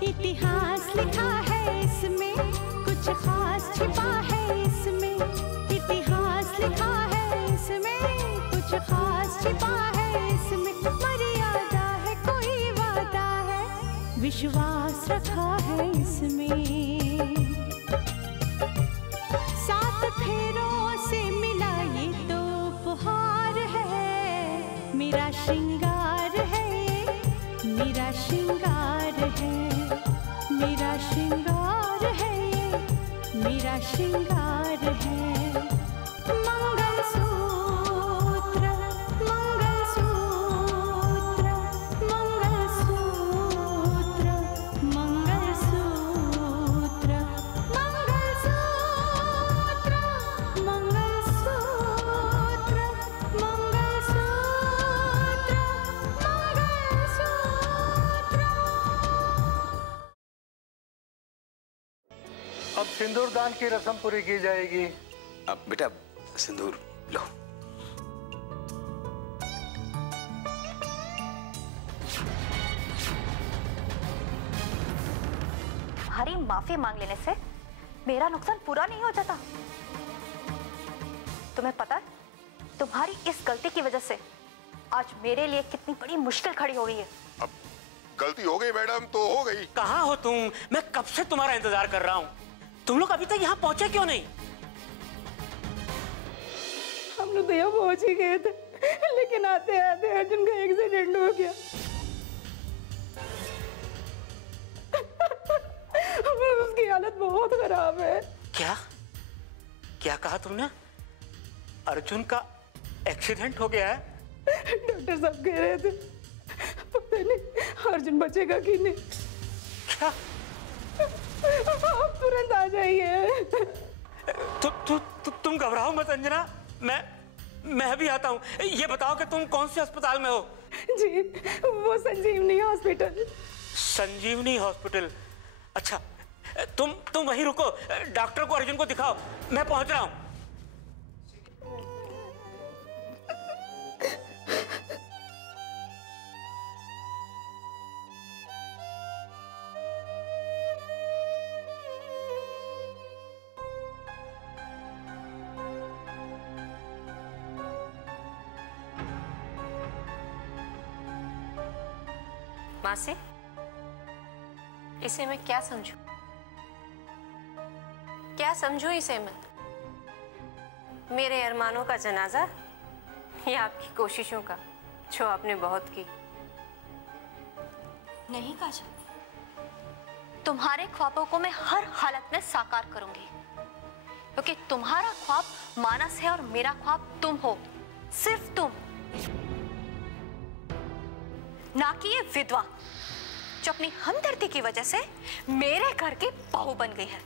इतिहास लिखा है इसमें, कुछ खास छिपा है इसमें। इतिहास लिखा है इसमें, कुछ खास छिपा है इसमें। मर्यादा है, कोई वादा है, विश्वास रखा है इसमें। सात फेरों से मिला ये तो उपहार है, मेरा श्रृंगार है, मेरा श्रृंगार है, मेरा श्रृंगार है, मेरा श्रृंगार है। मंगलसूत्र, मंगलसूत्र, मंगलसूत्र, मंगलसूत्र, मंगलसूत्र, मंगलसूत्र, मंगलसूत्र। अब सिंदूर दान की रस्म पूरी की जाएगी। अब बेटा सिंदूर लो। तुम्हारी माफी मांग लेने से मेरा नुकसान पूरा नहीं हो जाता। तुम्हें पता है, तुम्हारी इस गलती की वजह से आज मेरे लिए कितनी बड़ी मुश्किल खड़ी हो गई है। अब गलती हो गई मैडम तो हो गई। कहाँ हो तुम? मैं कब से तुम्हारा इंतजार कर रहा हूँ। तुम लोग अभी तक यहाँ पहुंचे क्यों नहीं? हम लोग तो यहाँ पहुंच ही गए थे, लेकिन आते आते अर्जुन का एक्सीडेंट हो गया। उसकी हालत बहुत खराब है। क्या क्या कहा तुमने? अर्जुन का एक्सीडेंट हो गया है? डॉक्टर साहब कह रहे थे, पता नहीं अर्जुन बचेगा कि नहीं। क्या? आप तुरंत आ जाइए। तुम घबराओ मत अंजना, मैं भी आता हूँ। ये बताओ कि तुम कौन से अस्पताल में हो? जी, वो संजीवनी हॉस्पिटल। संजीवनी हॉस्पिटल? अच्छा, तुम वहीं रुको, डॉक्टर को अर्जुन को दिखाओ, मैं पहुंच रहा हूँ। मासी, इसे मैं क्या समझूं? क्या समझूं इसे मैं? मेरे अरमानों का जनाजा या आपकी कोशिशों का, जो आपने बहुत की? नहीं काजल, तुम्हारे ख्वाबों को मैं हर हालत में साकार करूंगी, क्योंकि तुम्हारा ख्वाब मानस है और मेरा ख्वाब तुम हो, सिर्फ तुम, ना कि ये विधवा जो अपनी हमदर्दी की वजह से मेरे घर की बहू बन गई है।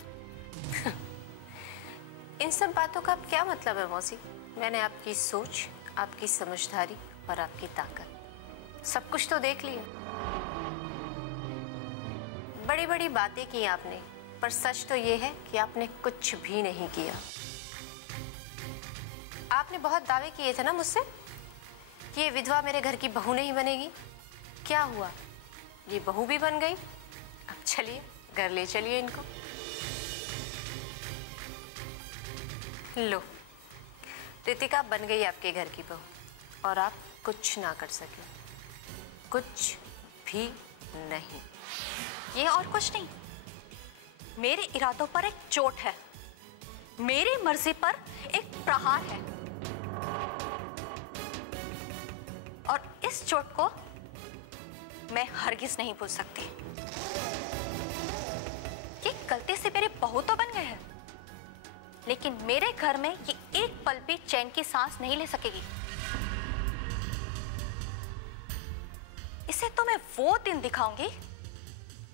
इन सब बातों का क्या मतलब है मौसी? मैंने आपकी सोच, आपकी समझदारी और आपकी ताकत सब कुछ तो देख लिया। बड़ी बड़ी बातें की आपने, पर सच तो ये है कि आपने कुछ भी नहीं किया। आपने बहुत दावे किए थे ना मुझसे कि ये विधवा मेरे घर की बहू नहीं बनेगी। क्या हुआ? ये बहू भी बन गई। अब चलिए घर ले चलिए इनको। लो, रितिका बन गई आपके घर की बहू, और आप कुछ ना कर सके, कुछ भी नहीं। ये और कुछ नहीं, मेरे इरादों पर एक चोट है, मेरी मर्जी पर एक प्रहार है, और इस चोट को मैं हरगिज नहीं भूल सकती। ये गलती से मेरे बहू तो बन गए हैं, लेकिन मेरे घर में ये एक पल भी चैन की सांस नहीं ले सकेगी। इसे तो मैं वो दिन दिखाऊंगी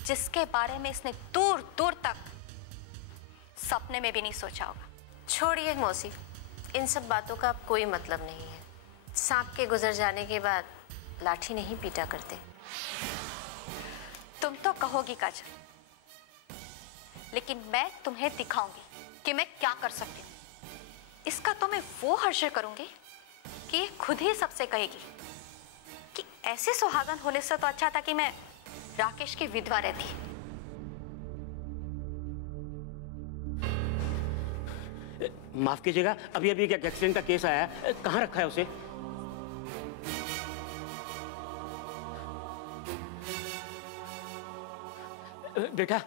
जिसके बारे में इसने दूर दूर तक सपने में भी नहीं सोचा होगा। छोड़िए मौसी, इन सब बातों का अब कोई मतलब नहीं है। सांप के गुजर जाने के बाद लाठी नहीं पीटा करते। तुम तो कहोगी काजल, लेकिन मैं तुम्हें दिखाऊंगी कि मैं क्या कर सकती हूँ। इसका तो मैं वो हर्षे करूंगी कि ये खुद ही सबसे कहेगी कि ऐसे सुहागन होने से तो अच्छा था कि मैं राकेश की विधवा रहती। माफ कीजिएगा, अभी अभी एक एक्सीडेंट का केस आया है, कहाँ रखा है उसे? बेटा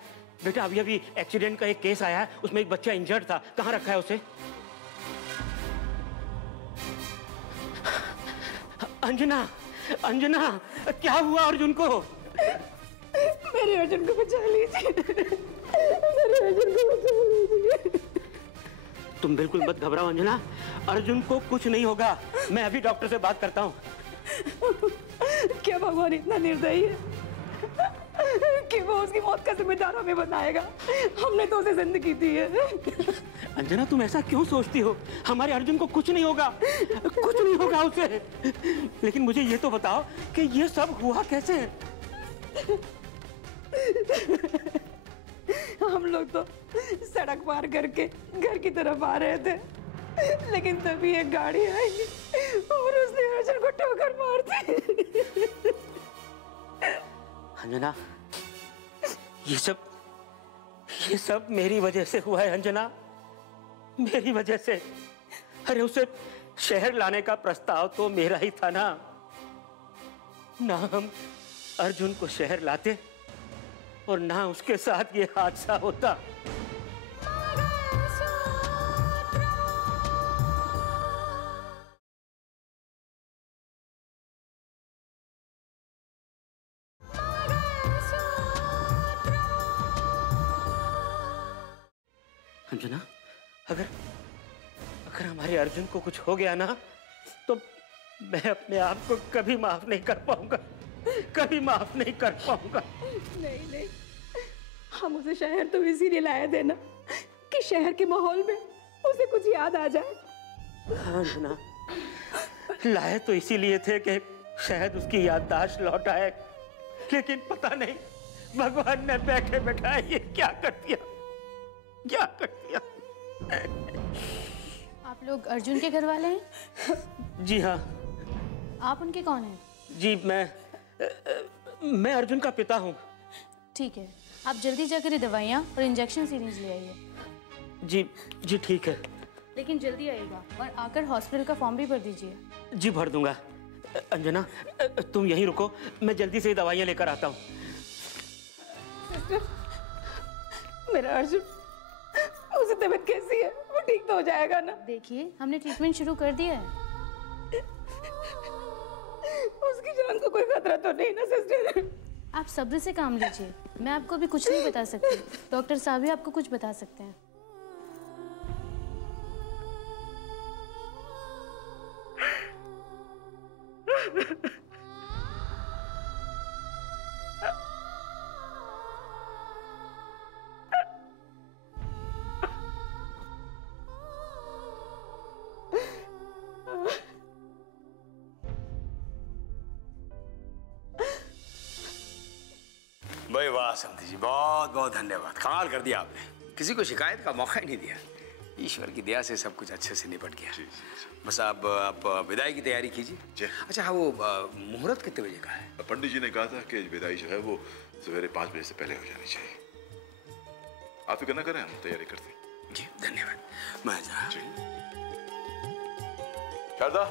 बेटा, अभी अभी एक्सीडेंट का एक केस आया है, उसमें एक बच्चा इंजर्ड था, कहाँ रखा है उसे? अंजना, अंजना, क्या हुआ अर्जुन को? मेरे अर्जुन को बचा लीजिए, मेरे अर्जुन को बचा लीजिए। तुम बिल्कुल मत घबराओ अंजना, अर्जुन को कुछ नहीं होगा। मैं अभी डॉक्टर से बात करता हूँ। क्या भगवान इतना निर्दयी है कि वो उसकी मौत का जिम्मेदार हमें बनाएगा? हमने तो उसे जिंदगी दी है। अंजना, तुम ऐसा क्यों सोचती हो? हमारे अर्जुन को कुछ नहीं होगा, कुछ नहीं होगा उसे। लेकिन मुझे ये तो बताओ कि ये सब हुआ कैसे? हम लोग तो सड़क पार करके घर की तरफ आ रहे थे, लेकिन तभी एक गाड़ी आई और उसने अर्जुन को ठोकर मार दी। अंजना, ये सब मेरी वजह से हुआ है अंजना, मेरी वजह से। अरे उसे शहर लाने का प्रस्ताव तो मेरा ही था ना हम अर्जुन को शहर लाते और ना उसके साथ ये हादसा होता। अंजना, अगर हमारे अर्जुन को कुछ हो गया ना, तो मैं अपने आप को कभी माफ नहीं कर पाऊंगा, कभी माफ नहीं कर पाऊंगा। नहीं नहीं, हम उसे शहर तो इसीलिए लाए थे ना कि शहर के माहौल में उसे कुछ याद आ जाए। हाँ अंजना, लाए तो इसीलिए थे कि शायद उसकी याददाश्त लौट आए, लेकिन पता नहीं भगवान ने बैठे बैठाए ये क्या कर दिया, क्या कर दिया। आप लोग अर्जुन के घर वाले हैं? जी हाँ। आप उनके कौन हैं? जी मैं अर्जुन का पिता हूँ। ठीक है, आप जल्दी जाकर ये दवाइयाँ और इंजेक्शन सीरीज ले आइए। जी ठीक है, लेकिन जल्दी आइएगा और आकर हॉस्पिटल का फॉर्म भी भर दीजिए। जी भर दूंगा। अंजना, तुम यहीं रुको, मैं जल्दी से ये दवाइयाँ लेकर आता हूँ। मेरा अर्जुन, उसे तबीयत कैसी है? वो ठीक तो हो जाएगा ना? देखिए, हमने ट्रीटमेंट शुरू कर दिया है। उसकी जान को कोई खतरा तो नहीं ना सिस्टर? आप सब्र से काम लीजिए, मैं आपको अभी कुछ नहीं बता सकती, डॉक्टर साहब ही आपको कुछ बता सकते हैं। भाई वाह समधी जी, बहुत बहुत धन्यवाद, कमाल कर दिया आपने। किसी को शिकायत का मौका ही नहीं दिया। ईश्वर की दया से सब कुछ अच्छे से निपट गया। जी। बस आप विदाई की तैयारी कीजिए। अच्छा हाँ, वो मुहूर्त कितने बजे का है? पंडित जी ने कहा था कि विदाई जो है वो सवेरे 5 बजे से पहले हो जानी चाहिए। आप फिक्र न करें, हम तैयारी करते हैं। जी धन्यवाद। मैं जा। शारदा।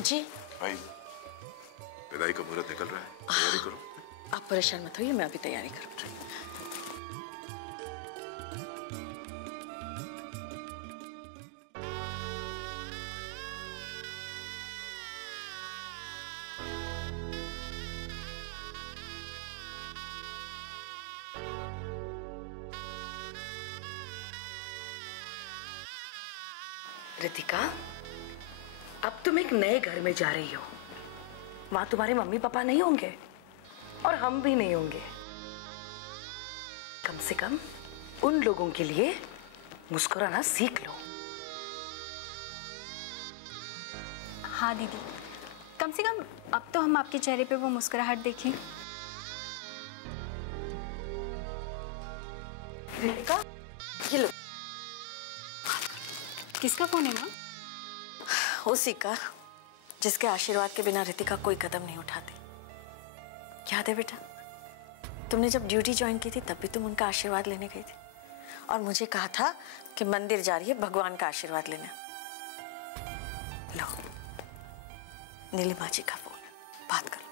जी भाई, विदाई का मुहूर्त निकल रहा है, तैयारी करो। आप परेशान मत होइए, मैं अभी तैयारी करूँ। रितिका, अब तुम एक नए घर में जा रही हो। वहां तुम्हारे मम्मी पापा नहीं होंगे और हम भी नहीं होंगे। कम से कम उन लोगों के लिए मुस्कुराना सीख लो। हाँ दीदी, कम से कम अब तो हम आपके चेहरे पे वो मुस्कुराहट देखें। रितिका, ये लो। किसका फोन है माँ? उसी का, जिसके आशीर्वाद के बिना रितिका कोई कदम नहीं उठाती। याद है बेटा, तुमने जब ड्यूटी ज्वाइन की थी तब भी तुम उनका आशीर्वाद लेने गई थी। और मुझे कहा था कि मंदिर जा रही है भगवान का आशीर्वाद लेने। लो नीलिमा जी का फोन, बात कर लो।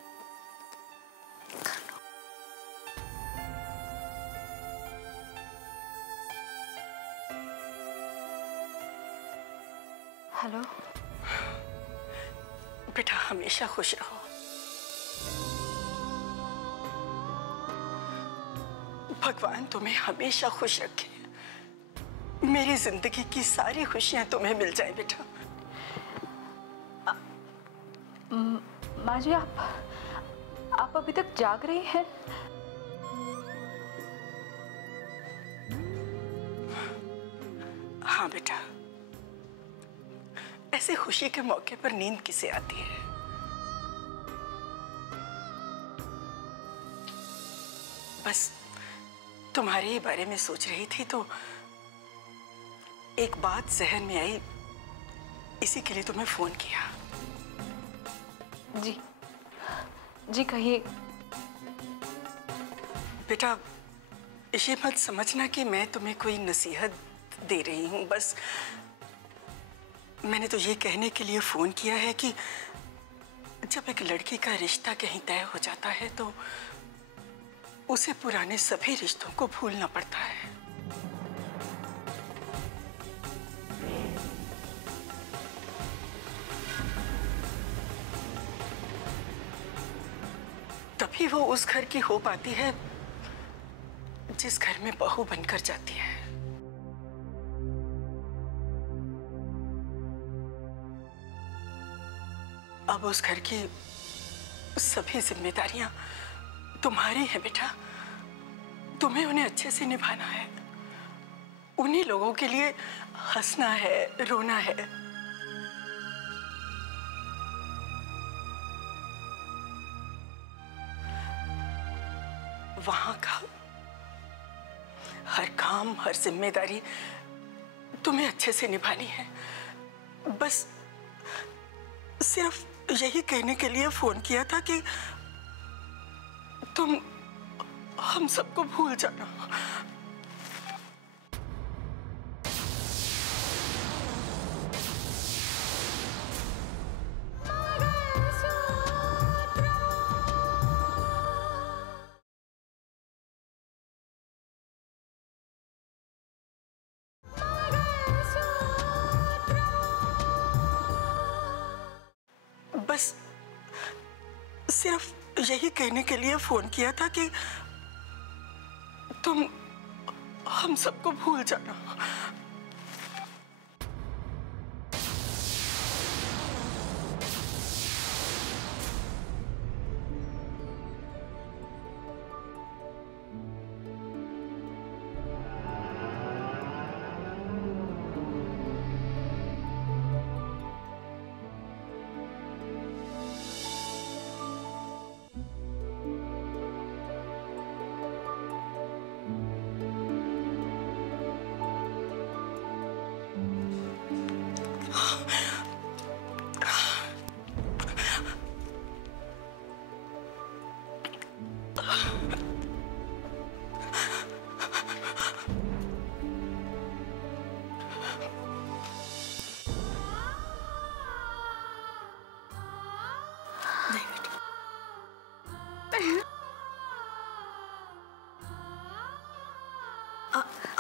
हेलो बेटा, हमेशा खुश रहो। भगवान तुम्हें हमेशा खुश रखे। मेरी जिंदगी की सारी खुशियां तुम्हें मिल जाए बेटा। माँ जी, आप अभी तक जाग रही हैं? हाँ बेटा, ऐसे खुशी के मौके पर नींद किसे आती है। बस तुम्हारे ही बारे में सोच रही थी तो एक बात जहन में आई, इसी के लिए तुम्हें फोन किया। जी कहिए। बेटा, ये मत समझना कि मैं तुम्हें कोई नसीहत दे रही हूँ। बस मैंने तो ये कहने के लिए फोन किया है कि जब एक लड़की का रिश्ता कहीं तय हो जाता है तो उसे पुराने सभी रिश्तों को भूलना पड़ता है। तभी वो उस घर की हो पाती है जिस घर में बहू बनकर जाती है। अब उस घर की सभी जिम्मेदारियां तुम्हारी हैं बेटा। तुम्हें उन्हें अच्छे से निभाना है। उन्हीं लोगों के लिए हंसना है, रोना है। वहां का हर काम, हर जिम्मेदारी तुम्हें अच्छे से निभानी है। बस सिर्फ यही कहने के लिए फोन किया था कि तुम हम सबको भूल जाना। बस सिर्फ यही कहने के लिए फोन किया था कि तुम हम सबको भूल जाना।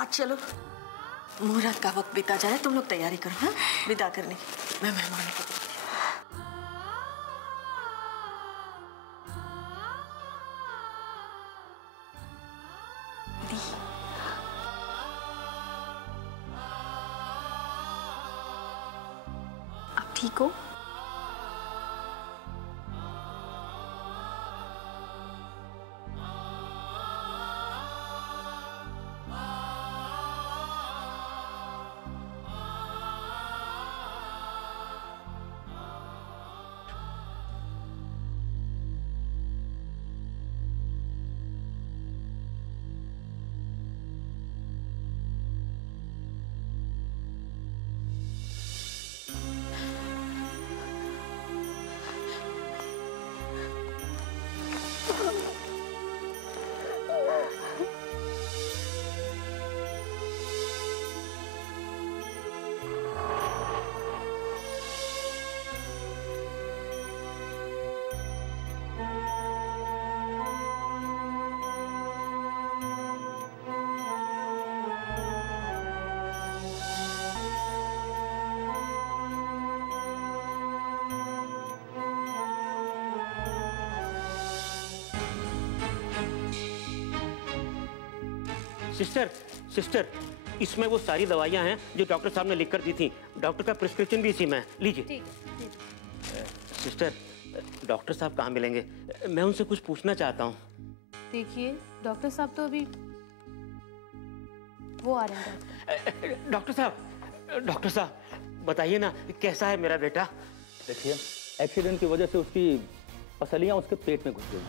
आज चलो, मुहूर्त का वक्त बीता जाए। तुम लोग तैयारी करो। हाँ, विदा करने की। मैं मेहमानों को देखती हूँ। आप ठीक हो? सिस्टर सिस्टर, इसमें वो सारी दवाइयाँ हैं जो डॉक्टर साहब ने लिख कर दी थी। डॉक्टर का प्रिस्क्रिप्शन भी इसी में है, लीजिए। ठीक है। सिस्टर, डॉक्टर साहब कहाँ मिलेंगे? मैं उनसे कुछ पूछना चाहता हूँ। देखिए डॉक्टर साहब तो अभी वो आ रहे हैं। डॉक्टर साहब बताइए ना, कैसा है मेरा बेटा? देखिए, एक्सीडेंट की वजह से उसकी पसलियां उसके पेट में घुस गई।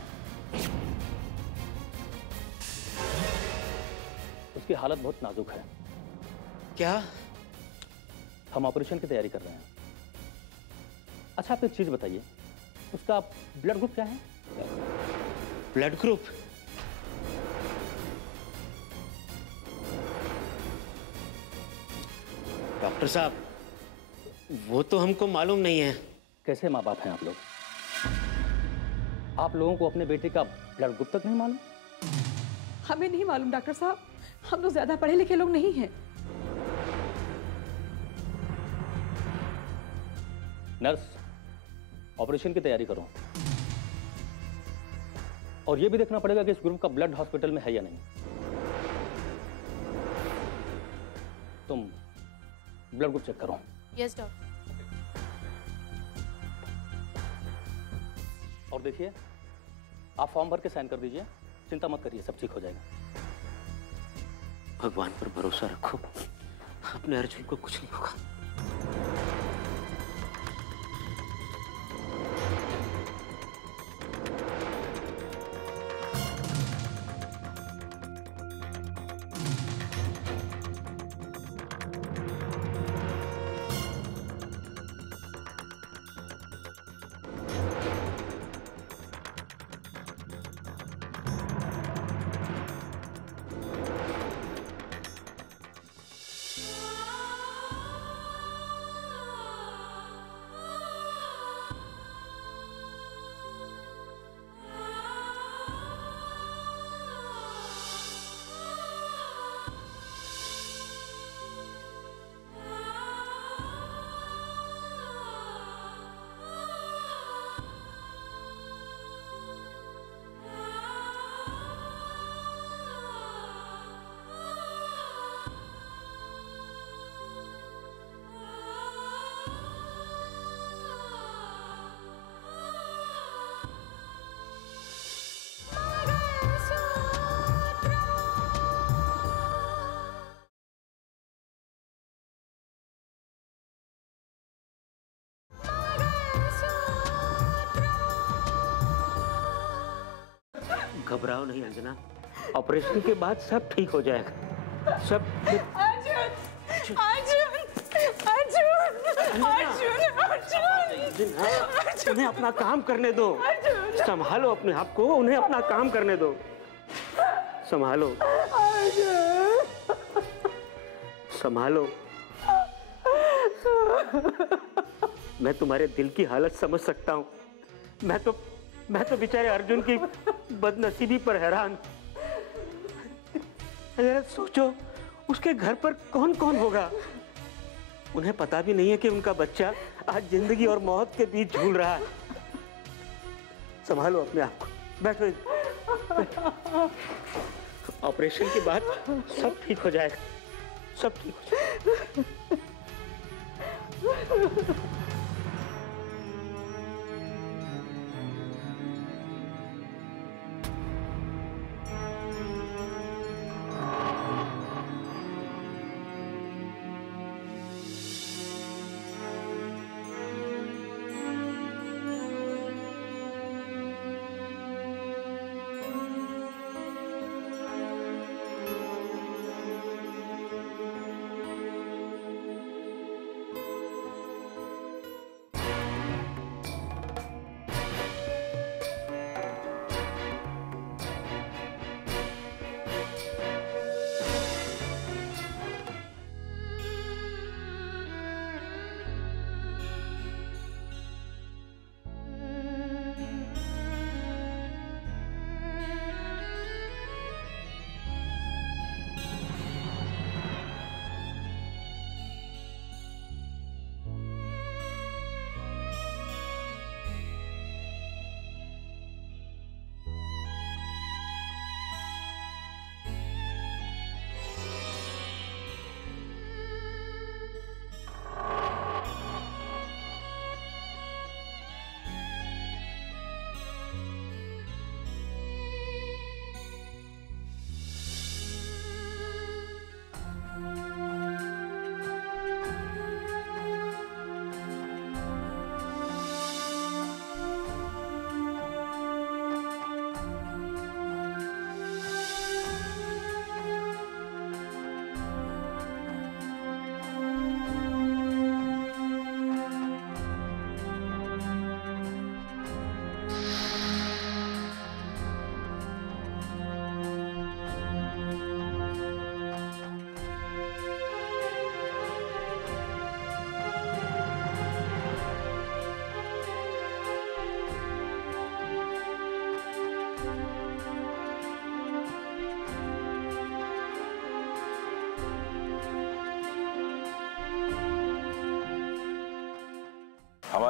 उसकी हालत बहुत नाजुक है। क्या? हम ऑपरेशन की तैयारी कर रहे हैं। अच्छा, आप एक चीज बताइए, उसका ब्लड ग्रुप क्या है? Blood group? डॉक्टर साहब, वो तो हमको मालूम नहीं है। कैसे माँ बाप हैं आप लोग? आप लोगों को अपने बेटे का ब्लड ग्रुप तक नहीं मालूम? हमें नहीं मालूम डॉक्टर साहब, हम लोग ज्यादा पढ़े लिखे लोग नहीं हैं। नर्स, ऑपरेशन की तैयारी करो। और ये भी देखना पड़ेगा कि इस ग्रुप का ब्लड हॉस्पिटल में है या नहीं। तुम ब्लड ग्रुप चेक करो। Yes doctor. और देखिए, आप फॉर्म भर के साइन कर दीजिए। चिंता मत करिए, सब ठीक हो जाएगा। भगवान पर भरोसा रखो, अपने अर्जुन को कुछ नहीं होगा। घबराओ नहीं अंजना, ऑपरेशन के बाद सब ठीक हो जाएगा। सब अर्जुन, अर्जुन, अर्जुन, अर्जुन, अर्जुन, उन्हें अपना काम करने दो। संभालो अपने आप को, उन्हें अपना काम करने दो। संभालो, संभालो। मैं तुम्हारे दिल की हालत समझ सकता हूँ। मैं तो बेचारे अर्जुन की बदनसीबी पर हैरान। जरा सोचो, उसके घर पर कौन कौन होगा? उन्हें पता भी नहीं है कि उनका बच्चा आज जिंदगी और मौत के बीच झूल रहा है। संभालो अपने आप को, बैठो। ऑपरेशन के बाद सब ठीक हो जाएगा, सब ठीक हो जाएगा।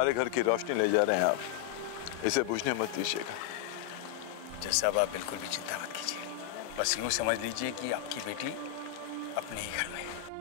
हमारे घर की रोशनी ले जा रहे हैं आप, इसे बुझने मत दीजिएगा। जज साहब आप बिल्कुल भी चिंता मत कीजिए, बस यूँ समझ लीजिए कि आपकी बेटी अपने ही घर में है।